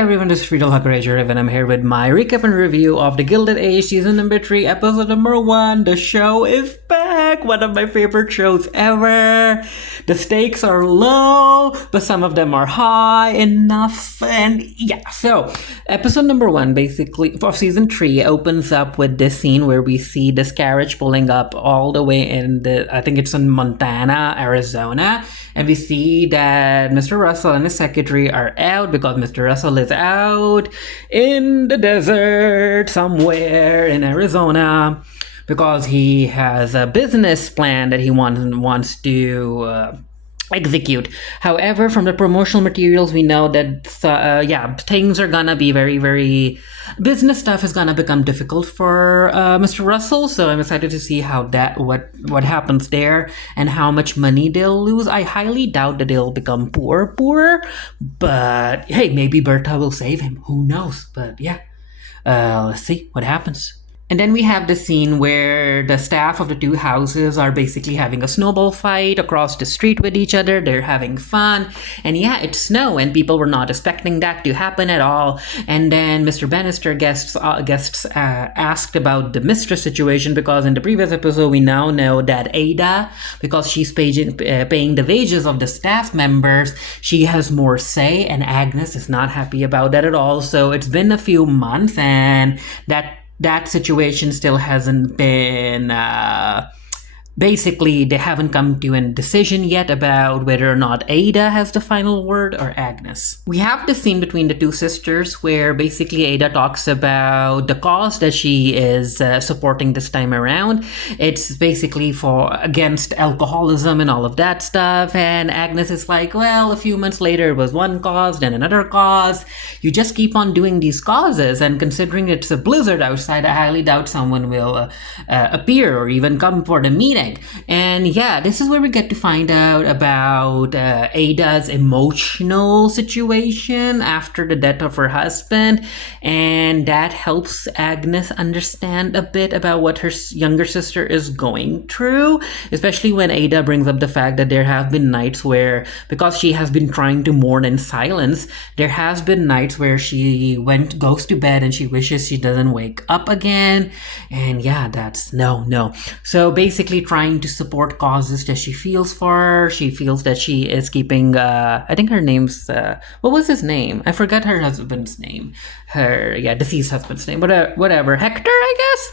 everyone, this is Friedel Hackerager, and I'm here with my recap and review of the Gilded Age season number 3, episode number 1. The show is back! One of my favorite shows ever! The stakes are low, but some of them are high enough, and yeah. So, episode number 1, basically, of season 3, opens up with this scene where we see this carriage pulling up all the way I think it's in Montana, Arizona, and we see that Mr. Russell and his secretary are out because Mr. Russell is out in the desert somewhere in Arizona because he has a business plan that he wants to execute. However, from the promotional materials, we know that things are gonna be very business stuff is gonna become difficult for Mr. Russell. So I'm excited to see how what happens there and how much money they'll lose. I highly doubt that they'll become poorer, but hey, maybe Berta will save him. Who knows? But yeah, let's see what happens. And then we have the scene where the staff of the two houses are basically having a snowball fight across the street with each other. They're having fun. And yeah, it's snow and people were not expecting that to happen at all. And then Mr. Bannister guests asked about the mistress situation because in the previous episode, we now know that Ada, because she's paying the wages of the staff members, she has more say, and Agnes is not happy about that at all. So it's been a few months and that situation still hasn't been, basically they haven't come to a decision yet about whether or not Ada has the final word or Agnes. We have the scene between the two sisters where basically Ada talks about the cause that she is supporting this time around. It's basically against alcoholism and all of that stuff, and Agnes is like, well, a few months later it was one cause, then another cause. You just keep on doing these causes, and considering it's a blizzard outside, I highly doubt someone will appear or even come for the meeting. And yeah, this is where we get to find out about Ada's emotional situation after the death of her husband, and that helps Agnes understand a bit about what her younger sister is going through, especially when Ada brings up the fact that there have been nights where, because she has been trying to mourn in silence, there has been nights where she goes to bed and she wishes she doesn't wake up again. And yeah, that's no. So basically trying to support causes that she feels for. She feels that she is keeping, I think her name's, what was his name? I forgot her husband's name. Deceased husband's name. Whatever. Hector, I guess?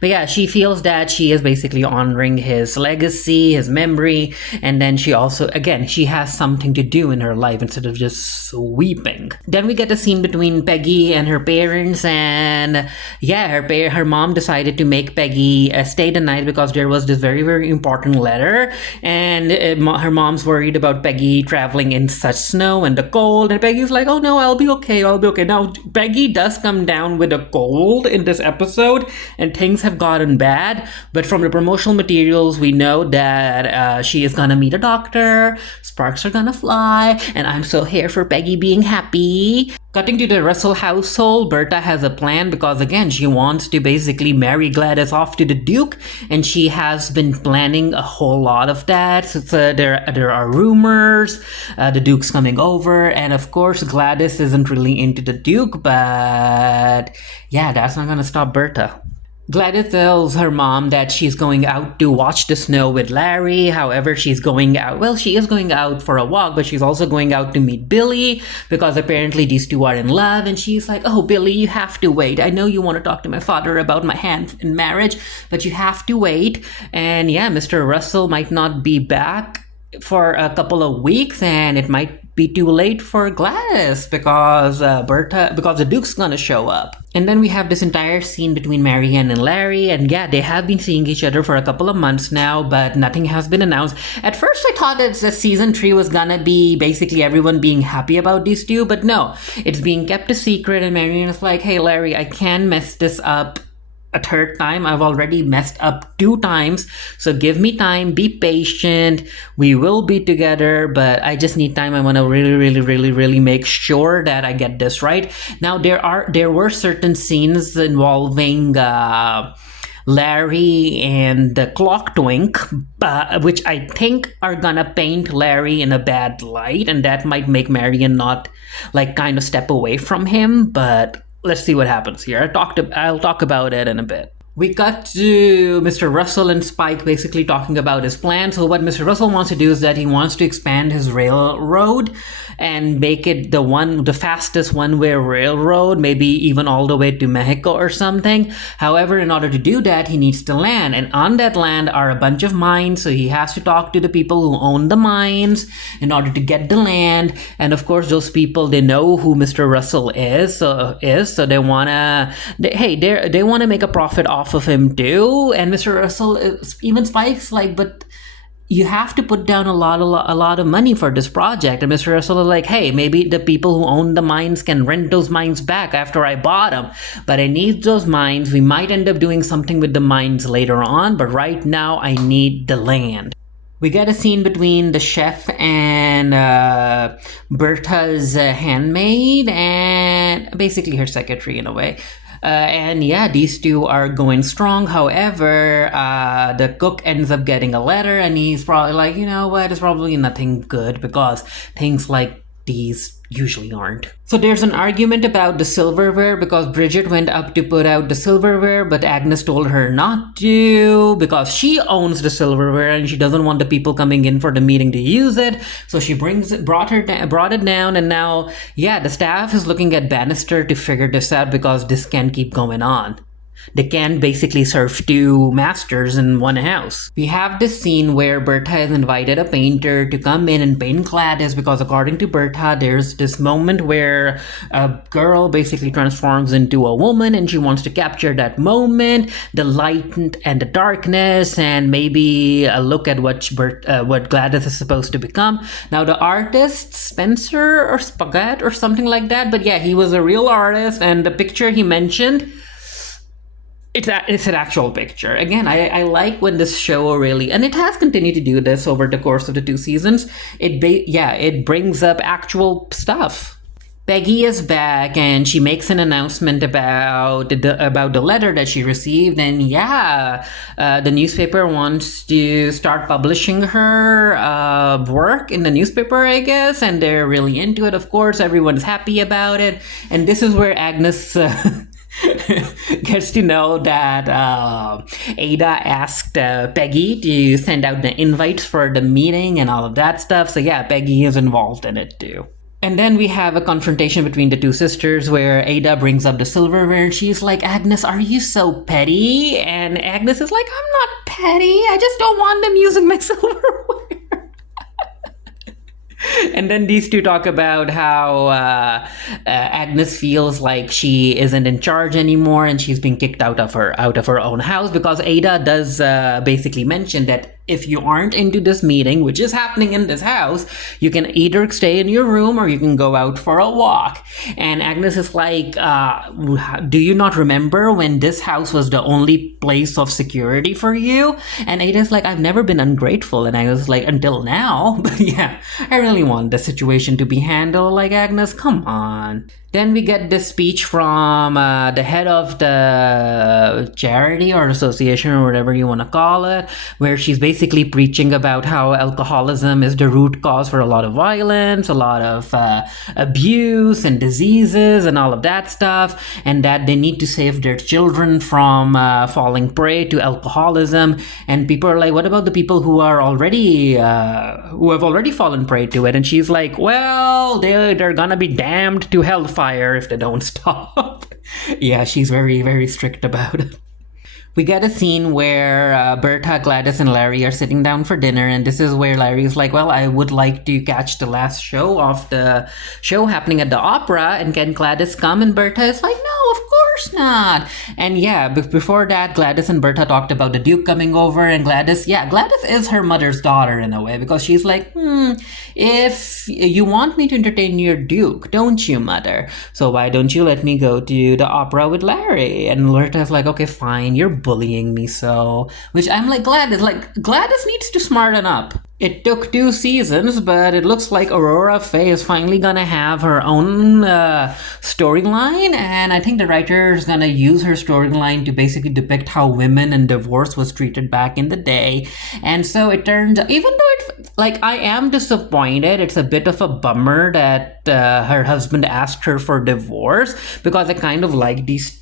But yeah, she feels that she is basically honoring his legacy, his memory, and then she also, again, she has something to do in her life instead of just weeping. Then we get a scene between Peggy and her parents, and yeah, her mom decided to make Peggy stay the night because there was this very important letter, and her mom's worried about Peggy traveling in such snow and the cold, and Peggy's like, oh no, I'll be okay. Now, Peggy does come down with a cold in this episode, and things have gotten bad, but from the promotional materials we know that she is gonna meet a doctor, sparks are gonna fly, and I'm so here for Peggy being happy. Cutting to the Russell household, Berta has a plan because again she wants to basically marry Gladys off to the Duke, and she has been planning a whole lot of that. So there are rumors, the Duke's coming over, and of course Gladys isn't really into the Duke, but yeah, that's not gonna stop Berta. Gladys tells her mom that she's going out to watch the snow with Larry. However, she is going out for a walk, but she's also going out to meet Billy because apparently these two are in love. And she's like, oh, Billy, you have to wait. I know you want to talk to my father about my hand in marriage, but you have to wait. And yeah, Mr. Russell might not be back for a couple of weeks, and it might be too late for Gladys because the Duke's gonna show up. And then we have this entire scene between Marianne and Larry, and yeah, they have been seeing each other for a couple of months now, but nothing has been announced. At first I thought that the season 3 was gonna be basically everyone being happy about these two, but no, it's being kept a secret, and Marianne is like, hey Larry, I can't mess this up a third time. I've already messed up 2 times, so give me time, be patient, we will be together, but I just need time. I want to really make sure that I get this right. Now there were certain scenes involving Larry and the Clock Twink, which I think are gonna paint Larry in a bad light, and that might make Marion not like kind of step away from him. But let's see what happens here. I'll talk about it in a bit. We got to Mr. Russell and Spike basically talking about his plan. So what Mr. Russell wants to do is that he wants to expand his railroad and make it the fastest one-way railroad, maybe even all the way to Mexico or something. However, in order to do that, he needs the land. And on that land are a bunch of mines. So he has to talk to the people who own the mines in order to get the land. And of course, those people, they know who Mr. Russell is. So they want to make a profit off of him too. And Mr. Russell, even Spike's like, but you have to put down a lot of money for this project. And Mr. Russell is like, hey, maybe the people who own the mines can rent those mines back after I bought them. But I need those mines. We might end up doing something with the mines later on, but right now I need the land. We get a scene between the chef and Bertha's handmaid, and basically her secretary in a way. And yeah, these two are going strong. However, the cook ends up getting a letter, and he's probably like, you know what, it's probably nothing good because things like these usually aren't. So there's an argument about the silverware because Bridget went up to put out the silverware, but Agnes told her not to because she owns the silverware and she doesn't want the people coming in for the meeting to use it. So she brought it down, and now, yeah, the staff is looking at Bannister to figure this out because this can't keep going on. They can basically serve two masters in one house. We have this scene where Bertha has invited a painter to come in and paint Gladys because according to Bertha, there's this moment where a girl basically transforms into a woman and she wants to capture that moment, the light and the darkness, and maybe a look at what Gladys is supposed to become. Now the artist, Spencer or Spagat or something like that, but yeah, he was a real artist, and the picture he mentioned, it's an actual picture. Again, I like when this show really, and it has continued to do this over the course of the 2 seasons, it brings up actual stuff. Peggy is back and she makes an announcement about the letter that she received, and the newspaper wants to start publishing her work in the newspaper, I guess, and they're really into it. Of course, everyone's happy about it, and this is where Agnes gets to know that Ada asked Peggy to send out the invites for the meeting and all of that stuff. So yeah, Peggy is involved in it too. And then we have a confrontation between the two sisters where Ada brings up the silverware and she's like, Agnes, are you so petty? And Agnes is like, I'm not petty. I just don't want them using my silverware. And then these two talk about how Agnes feels like she isn't in charge anymore and she's being kicked out of her own house because Ada does basically mention that if you aren't into this meeting, which is happening in this house, you can either stay in your room or you can go out for a walk. And Agnes is like, do you not remember when this house was the only place of security for you? And Ada's like, I've never been ungrateful. And Agnes is like, until now. But yeah, I really want the situation to be handled like Agnes. Come on. Then we get this speech from the head of the charity or association or whatever you want to call it, where she's basically preaching about how alcoholism is the root cause for a lot of violence, a lot of abuse and diseases and all of that stuff, and that they need to save their children from falling prey to alcoholism. And people are like, what about the people who are already who have already fallen prey to it? And she's like, well, they're gonna be damned to hellfire if they don't stop. Yeah, she's very, very strict about it. We get a scene where Bertha, Gladys, and Larry are sitting down for dinner, and this is where Larry's like, well, I would like to catch the last show of the show happening at the opera, and can Gladys come? And Bertha is like, no, of course not. And yeah, before that, Gladys and Bertha talked about the Duke coming over, and Gladys is her mother's daughter in a way, because she's like, if you want me to entertain your Duke, don't you, mother? So why don't you let me go to the opera with Larry? And Bertha's like, okay, fine, you're bullying me, so, which I'm like, Gladys needs to smarten up. It took 2 seasons, but it looks like Aurora Faye is finally gonna have her own storyline, and I think the writer is gonna use her storyline to basically depict how women and divorce was treated back in the day. And so it turns, even though like I am disappointed, it's a bit of a bummer that her husband asked her for divorce because I kind of like these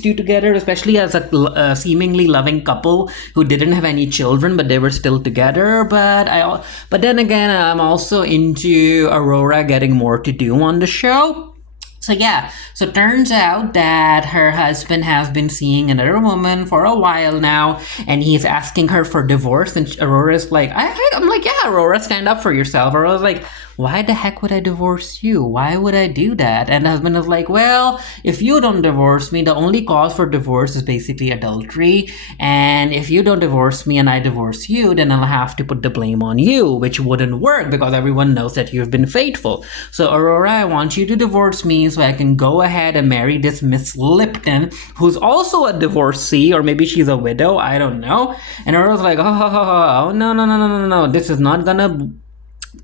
two together, especially as a seemingly loving couple who didn't have any children, but they were still together. But then again, I'm also into Aurora getting more to do on the show. So yeah, so turns out that her husband has been seeing another woman for a while now, and he's asking her for divorce. And Aurora's like, I'm like, yeah, Aurora, stand up for yourself. Aurora's like, why the heck would I divorce you? Why would I do that? And the husband is like, well, if you don't divorce me, the only cause for divorce is basically adultery. And if you don't divorce me and I divorce you, then I'll have to put the blame on you, which wouldn't work because everyone knows that you've been faithful. So Aurora, I want you to divorce me so I can go ahead and marry this Miss Lipton, who's also a divorcee, or maybe she's a widow, I don't know. And Aurora's like, oh, no, this is not gonna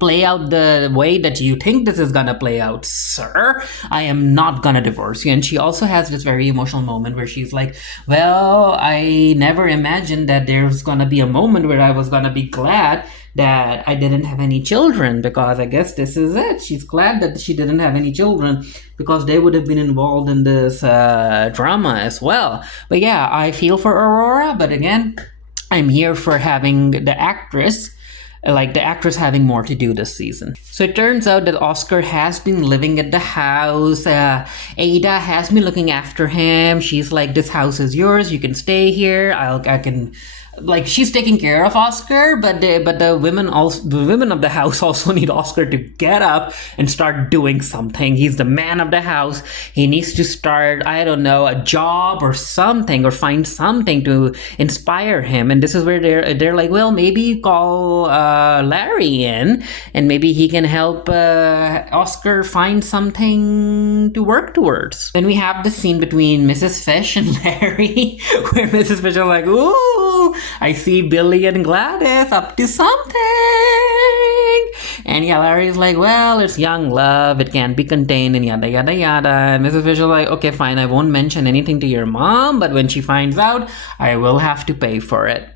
play out the way that you think this is gonna play out, sir. I am not gonna divorce you. And she also has this very emotional moment where she's like, well, I never imagined that there's gonna be a moment where I was gonna be glad that I didn't have any children, because I guess this is it. She's glad that she didn't have any children because they would have been involved in this drama as well. But yeah, I feel for Aurora, but again, I'm here for having the actress having more to do this season. So it turns out that Oscar has been living at the house. Ada has been looking after him. She's like, this house is yours. You can stay here. I can, like, she's taking care of Oscar, but the women of the house also need Oscar to get up and start doing something. He's the man of the house. He needs to start, I don't know, a job or something, or find something to inspire him. And this is where they're like, well, maybe call Larry in, and maybe he can help Oscar find something to work towards. Then we have the scene between Mrs. Fish and Larry, where Mrs. Fish is like, ooh, I see Billy and Gladys up to something. And yeah, Larry's like, well, it's young love. It can't be contained, and yada, yada, yada. And Mrs. Fish is like, okay, fine, I won't mention anything to your mom, but when she finds out, I will have to pay for it.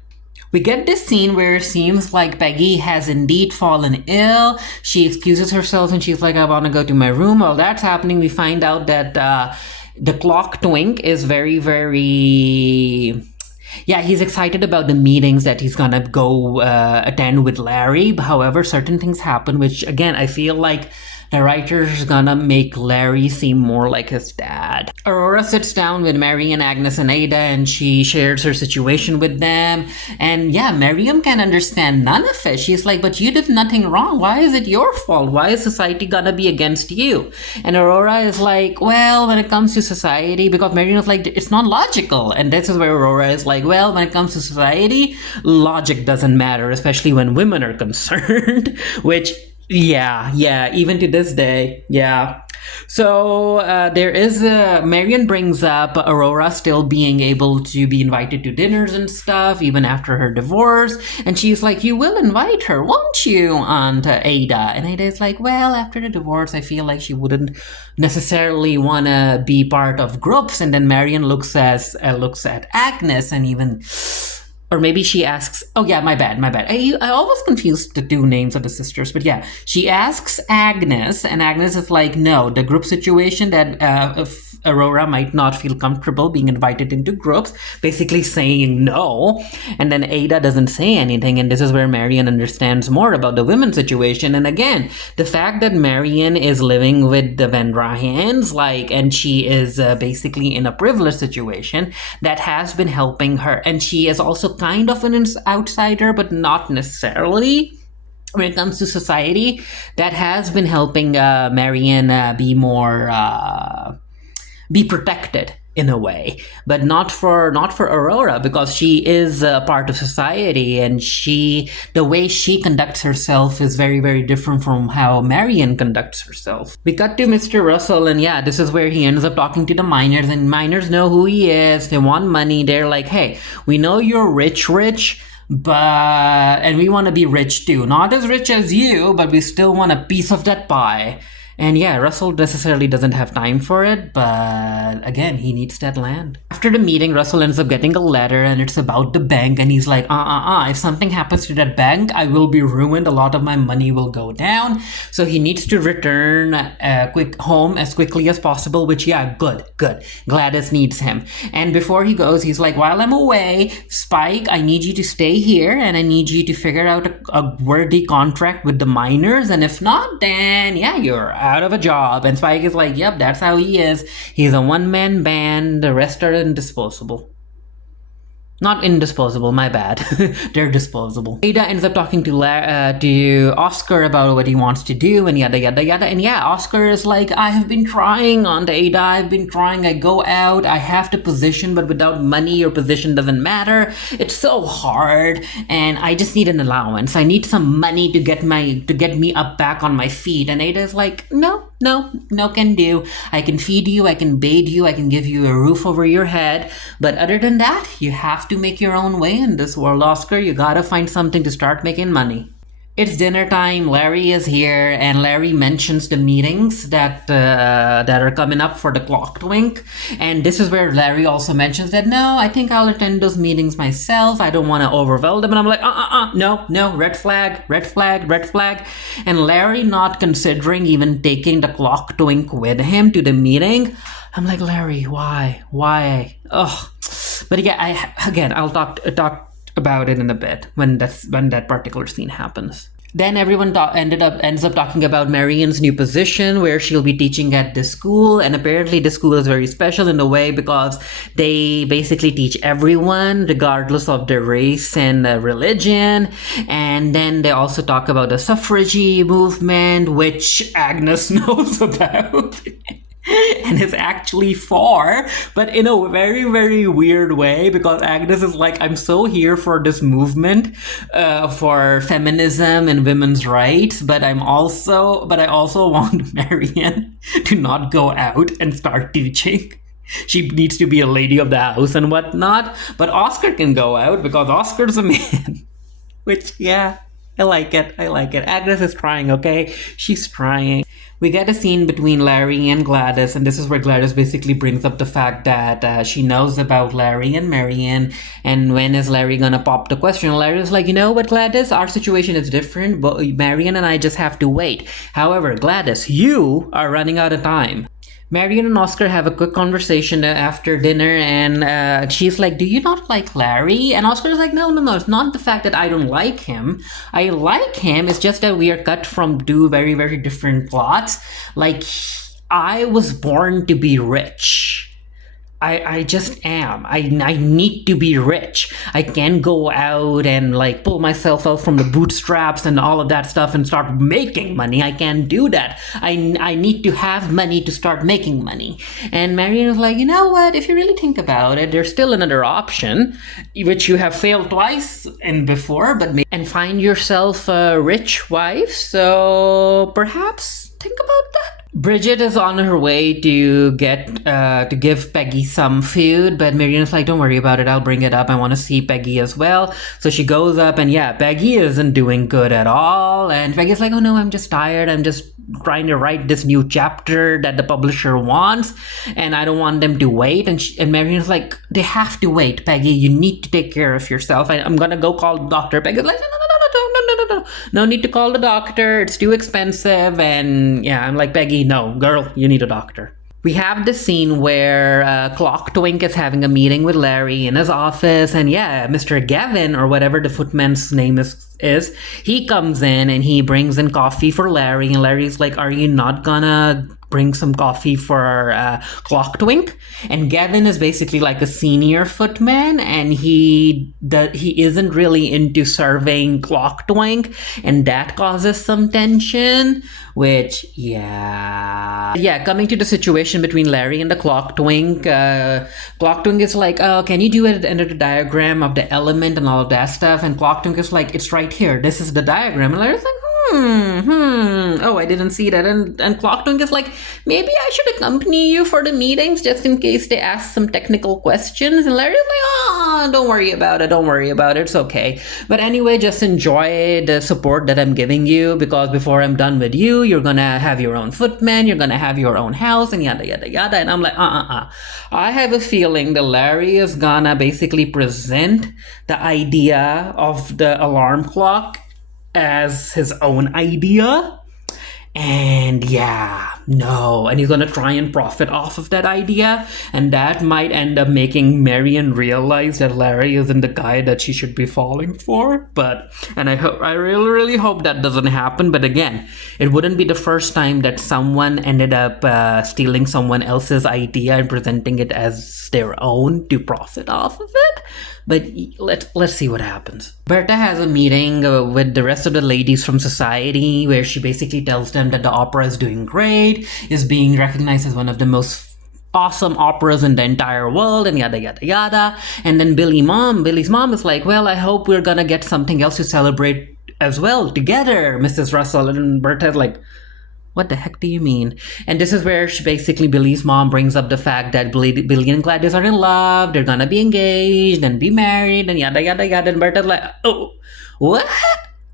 We get this scene where it seems like Peggy has indeed fallen ill. She excuses herself and she's like, I want to go to my room. While that's happening, we find out that the clock twink is very, very... Yeah, he's excited about the meetings that he's gonna go attend with Larry. However, certain things happen, which, again, I feel like the writer's gonna make Larry seem more like his dad. Aurora sits down with Marian, Agnes, and Ada, and she shares her situation with them. And yeah, Miriam can understand none of it. She's like, but you did nothing wrong. Why is it your fault? Why is society gonna be against you? And Aurora is like, well, when it comes to society, because Miriam is like, it's not logical. And this is where Aurora is like, well, when it comes to society, logic doesn't matter, especially when women are concerned, which... Yeah, even to this day, yeah. So there is Marian brings up Aurora still being able to be invited to dinners and stuff even after her divorce, and she's like, you will invite her, won't you, Aunt Ada? And Ada's like, well, after the divorce I feel like she wouldn't necessarily want to be part of groups. And then Marian looks at Agnes and even... Or maybe she asks, oh yeah, my bad. I always confuse the two names of the sisters, but yeah. She asks Agnes, and Agnes is like, no, the group situation that if Aurora might not feel comfortable being invited into groups, basically saying no. And then Ada doesn't say anything, and this is where Marian understands more about the women's situation. And again, the fact that Marian is living with the Van Rahens, and she is basically in a privileged situation, that has been helping her. And she is also kind of an outsider, but not necessarily. When it comes to society, that has been helping Marian be protected in a way, but not for Aurora, because she is a part of society, and the way she conducts herself is very, very different from how Marian conducts herself. We cut to Mr. Russell, and yeah, this is where he ends up talking to the miners, and miners know who he is. They want money. They're like, hey, we know you're rich, and we want to be rich too. Not as rich as you, but we still want a piece of that pie. And yeah, Russell necessarily doesn't have time for it, but again, he needs that land. After the meeting, Russell ends up getting a letter, and it's about the bank, and he's like, if something happens to that bank, I will be ruined. A lot of my money will go down. So he needs to return home as quickly as possible, which, yeah, good. Gladys needs him. And before he goes, he's like, while I'm away, Spike, I need you to stay here, and I need you to figure out a worthy contract with the miners, and if not, then, yeah, you're out of a job. And Spike is like, yep, that's how he is. He's a one-man band. The rest are indisposable. Not indisposable, my bad. They're disposable. Ada ends up talking to Oscar about what he wants to do and yada yada yada. And yeah, Oscar is like, I have been trying, Aunt Ada. I've been trying. I go out. I have the position, but without money, your position doesn't matter. It's so hard, and I just need an allowance. I need some money to get me up back on my feet. And Ada is like, no can do. I can feed you. I can bathe you. I can give you a roof over your head. But other than that, you have to make your own way in this world, Oscar. You gotta find something to start making money. It's dinner time. Larry is here, and Larry mentions the meetings that are coming up for the clock twink. And this is where Larry also mentions that, no, I think I'll attend those meetings myself. I don't want to overwhelm them. And I'm like, no, red flag. And Larry not considering even taking the clock twink with him to the meeting. I'm like, Larry, why? Ugh. But again, I'll talk about it in a bit when that particular scene happens. Then everyone ends up talking about Marian's new position, where she'll be teaching at this school. And apparently the school is very special in a way because they basically teach everyone regardless of their race and religion. And then they also talk about the suffrage movement, which Agnes knows about. And is actually for, but in a very, very weird way, because Agnes is like, I'm so here for this movement for feminism and women's rights, but I also want Marian to not go out and start teaching. She needs to be a lady of the house and whatnot, but Oscar can go out because Oscar's a man. Which, yeah, I like it. Agnes is trying, okay? She's trying. We get a scene between Larry and Gladys, and this is where Gladys basically brings up the fact that she knows about Larry and Marian, and when is Larry gonna pop the question? Larry's like, you know what, Gladys, our situation is different, but Marian and I just have to wait. However, Gladys, you are running out of time. Marian and Oscar have a quick conversation after dinner, and she's like, do you not like Larry? And Oscar is like, no, it's not the fact that I don't like him. I like him, it's just that we are cut from two very, very different plots. Like, I was born to be rich. I just am. I need to be rich. I can't go out and like pull myself out from the bootstraps and all of that stuff and start making money. I can't do that. I need to have money to start making money. And Marian was like, you know what? If you really think about it, there's still another option, which you have failed twice and before, and find yourself a rich wife. So perhaps think about that. Bridget is on her way to give Peggy some food, but Marian's like, don't worry about it, I'll bring it up. I want to see Peggy as well. So she goes up, and yeah, Peggy isn't doing good at all. And Peggy's like, oh no, I'm just tired. I'm just trying to write this new chapter that the publisher wants, and I don't want them to wait. And Marian's like, they have to wait, Peggy. You need to take care of yourself. I'm gonna go call the doctor. Peggy's like, no need to call the doctor. It's too expensive. And yeah, I'm like, Peggy, no, girl, you need a doctor. We have this scene where Clock Twink is having a meeting with Larry in his office, and yeah, Mr. Gavin, or whatever the footman's name is, he comes in and he brings in coffee for Larry, and Larry's like, are you not gonna bring some coffee for Clock Twink? And Gavin is basically like a senior footman, and he isn't really into serving Clock Twink, and that causes some tension, which, yeah, coming to the situation between Larry and the Clock Twink is like, oh, can you do it at the end of the diagram of the element and all of that stuff? And Clock Twink is like, it's right here, this is the diagram. And Larry's like, Oh, I didn't see that. And Clockton is like, maybe I should accompany you for the meetings just in case they ask some technical questions. And Larry's like, oh, don't worry about it. Don't worry about it. It's okay. But anyway, just enjoy the support that I'm giving you, because before I'm done with you, you're gonna have your own footman, you're gonna have your own house, and yada yada yada. And I'm like, I have a feeling that Larry is gonna basically present the idea of the alarm clock as his own idea. And yeah, no. And he's gonna try and profit off of that idea. And that might end up making Marion realize that Larry isn't the guy that she should be falling for. And I really, really hope that doesn't happen. But again, it wouldn't be the first time that someone ended up stealing someone else's idea and presenting it as their own to profit off of it. But let's see what happens. Berta has a meeting with the rest of the ladies from society where she basically tells them that the opera is doing great, is being recognized as one of the most awesome operas in the entire world, and yada yada yada. And then Billy's mom is like, well, I hope we're gonna get something else to celebrate as well together, Mrs. Russell. And Berta's like, what the heck do you mean? And this is where Billy's mom brings up the fact that Billy and Gladys are in love, they're gonna be engaged and be married, and yada yada yada. And Berta's like, oh, what?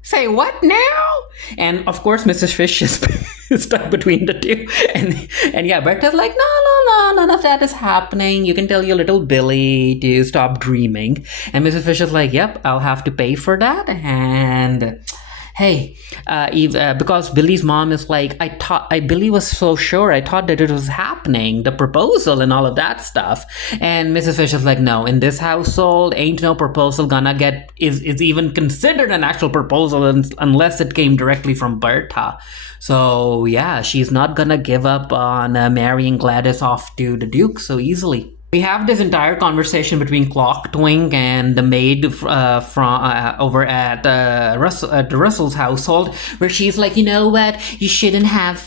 Say what now? And of course, Mrs. Fish is stuck between the two. And yeah, Berta's like, no, none of that is happening. You can tell your little Billy to stop dreaming. And Mrs. Fish is like, yep, I'll have to pay for that. And hey, because Billy's mom is like, Billy was so sure, I thought that it was happening, the proposal and all of that stuff. And Mrs. Fish is like, no, in this household, ain't no proposal gonna is even considered an actual proposal unless it came directly from Berta. So yeah, she's not gonna give up on marrying Gladys off to the Duke so easily. We have this entire conversation between Clocktwink and the maid from over at the Russell's household, where she's like, you know what, you shouldn't have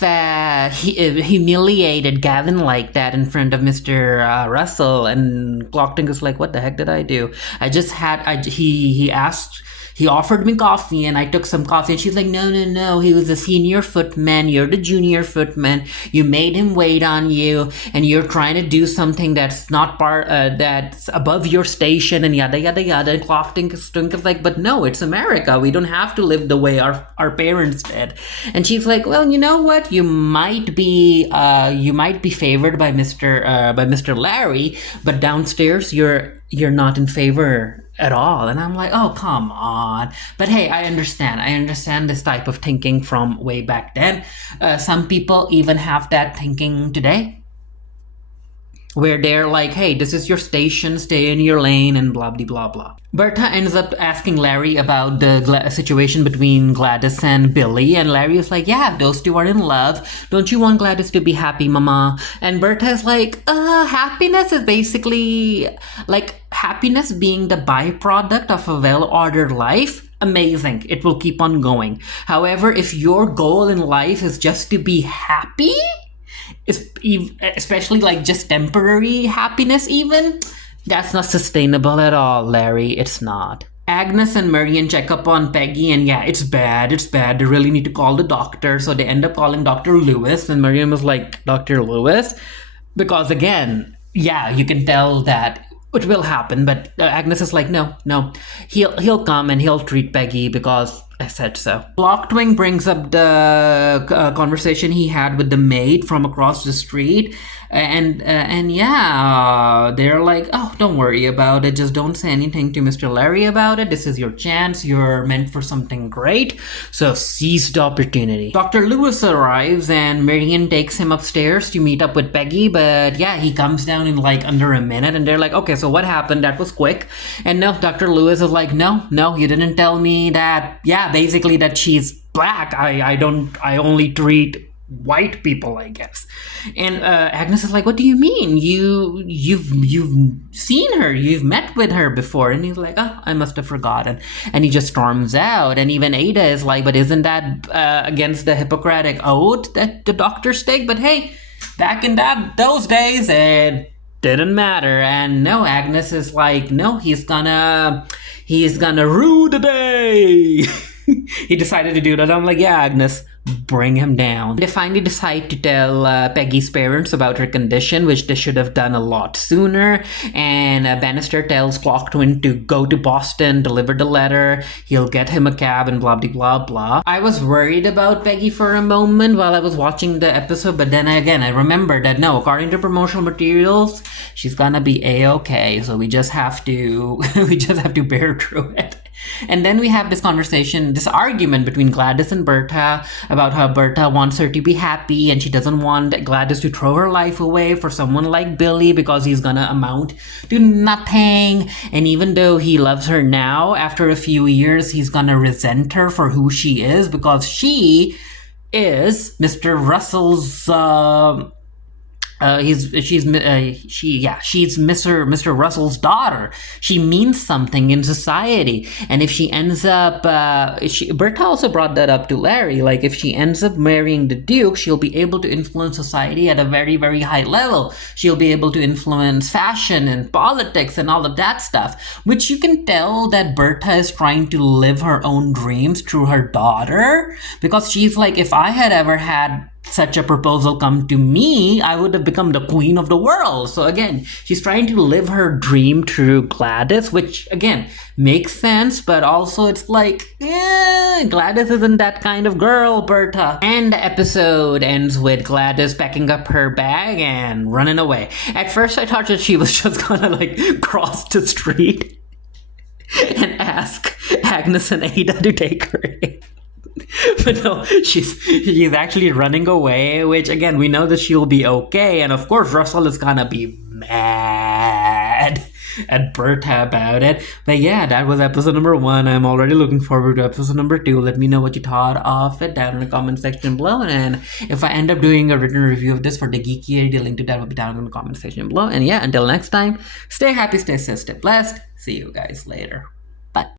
humiliated Gavin like that in front of Mr. Russell. And Clocktwink is like, what the heck did I do? He offered me coffee and I took some coffee, and she's like, no, he was a senior footman, you're the junior footman, you made him wait on you, and you're trying to do something that's not that's above your station, and yada yada yada. And Clocktwink is like, but no, it's America, we don't have to live the way our parents did. And she's like, well, you know what, you might be favored by Mr. Larry, but downstairs you're not in favor at all. And I'm like, oh, come on. But hey, I understand this type of thinking from way back then. Some people even have that thinking today, where they're like, hey, this is your station, stay in your lane, and blah, blah, blah, blah. Berta ends up asking Larry about the situation between Gladys and Billy, and Larry is like, yeah, those two are in love. Don't you want Gladys to be happy, mama? And Berta is like, happiness is basically, like, happiness being the byproduct of a well-ordered life. Amazing. It will keep on going. However, if your goal in life is just to be happy, especially like just temporary happiness even, that's not sustainable at all, Larry. It's not. Agnes and Marion check up on Peggy, and yeah, it's bad. They really need to call the doctor. So they end up calling Dr. Lewis, and Marion was like, Dr. Lewis? Because again, yeah, you can tell that it will happen, but Agnes is like, no, he'll come and he'll treat Peggy because I said so. Clocktwink brings up the conversation he had with the maid from across the street, and yeah, they're like, oh, don't worry about it, just don't say anything to Mr. Larry about it, this is your chance, you're meant for something great, so seize the opportunity. Dr. Lewis arrives and Marion takes him upstairs to meet up with Peggy, but yeah, he comes down in like under a minute, and they're like, okay, so what happened? That was quick. And no, Dr. Lewis is like, no, you didn't tell me that, yeah, basically that she's black. I only treat white people, I guess. And Agnes is like, what do you mean? You've seen her, you've met with her before. And he's like, oh, I must have forgotten. And he just storms out. And even Ada is like, but isn't that against the Hippocratic oath that the doctors take? But hey, back in those days, it didn't matter. And no, Agnes is like, no, he's gonna rue the day. he decided to do that. I'm like, yeah, Agnes, bring him down. They finally decide to tell Peggy's parents about her condition, which they should have done a lot sooner. And Bannister tells Clock Twin to go to Boston, deliver the letter. He'll get him a cab and blah, blah, blah, blah. I was worried about Peggy for a moment while I was watching the episode, but then again, I remembered that no, according to promotional materials, she's gonna be A-okay. So we just have to, bear through it. And then we have this conversation, this argument between Gladys and Berta about how Berta wants her to be happy and she doesn't want Gladys to throw her life away for someone like Billy because he's gonna amount to nothing. And even though he loves her now, after a few years, he's gonna resent her for who she is because she is Mr. Russell's she's Mr. Russell's daughter. She means something in society, and if she ends up, Berta also brought that up to Larry. Like, if she ends up marrying the Duke, she'll be able to influence society at a very, very high level. She'll be able to influence fashion and politics and all of that stuff, which you can tell that Berta is trying to live her own dreams through her daughter, because she's like, if I had ever had such a proposal come to me, I would have become the queen of the world. So again, she's trying to live her dream through Gladys, which again makes sense, but also it's like, Gladys isn't that kind of girl, Berta. And the episode ends with Gladys packing up her bag and running away. At first I thought that she was just gonna like cross the street and ask Agnes and Ada to take her in. But no, she's actually running away, which again, we know that she'll be okay. And of course, Russell is gonna be mad at Berta about it. But yeah, that was episode number 1. I'm already looking forward to episode number 2. Let me know what you thought of it down in the comment section below. And if I end up doing a written review of this for the Geeky Area, the link to that will be down in the comment section below. And yeah, until next time, stay happy, stay safe, stay blessed. See you guys later.